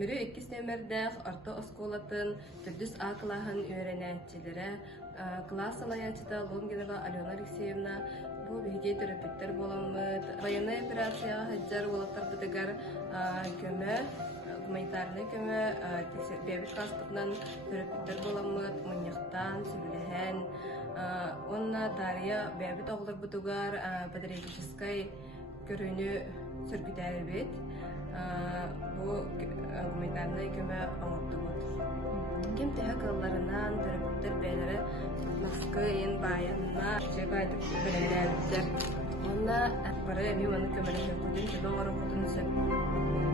Мөрү 2 нөмердәх орто осколатын төрдүс А клаһын үйренәтчиләре класс алаячыда Лонгинова Алена Алексеевна бу биге терапевттер боламыт. Военная операцияга хаҗар булактар битегәр көмө гуманитарный көмө бебит кастыгынан терапевттер боламыт. Муньяктан сибиләһән онна Дарья бебит оглар бутугар патриотической көрүнү сөргүтәбит. Бу гуманитарный көмө оңоттубут. Ким теһә кылларынан терапевттер бәйләре Москва ин баянна жегайдык беләләр. Онда бары эми моны көмөлөп бүтүн жибен орын бүтүн сөп.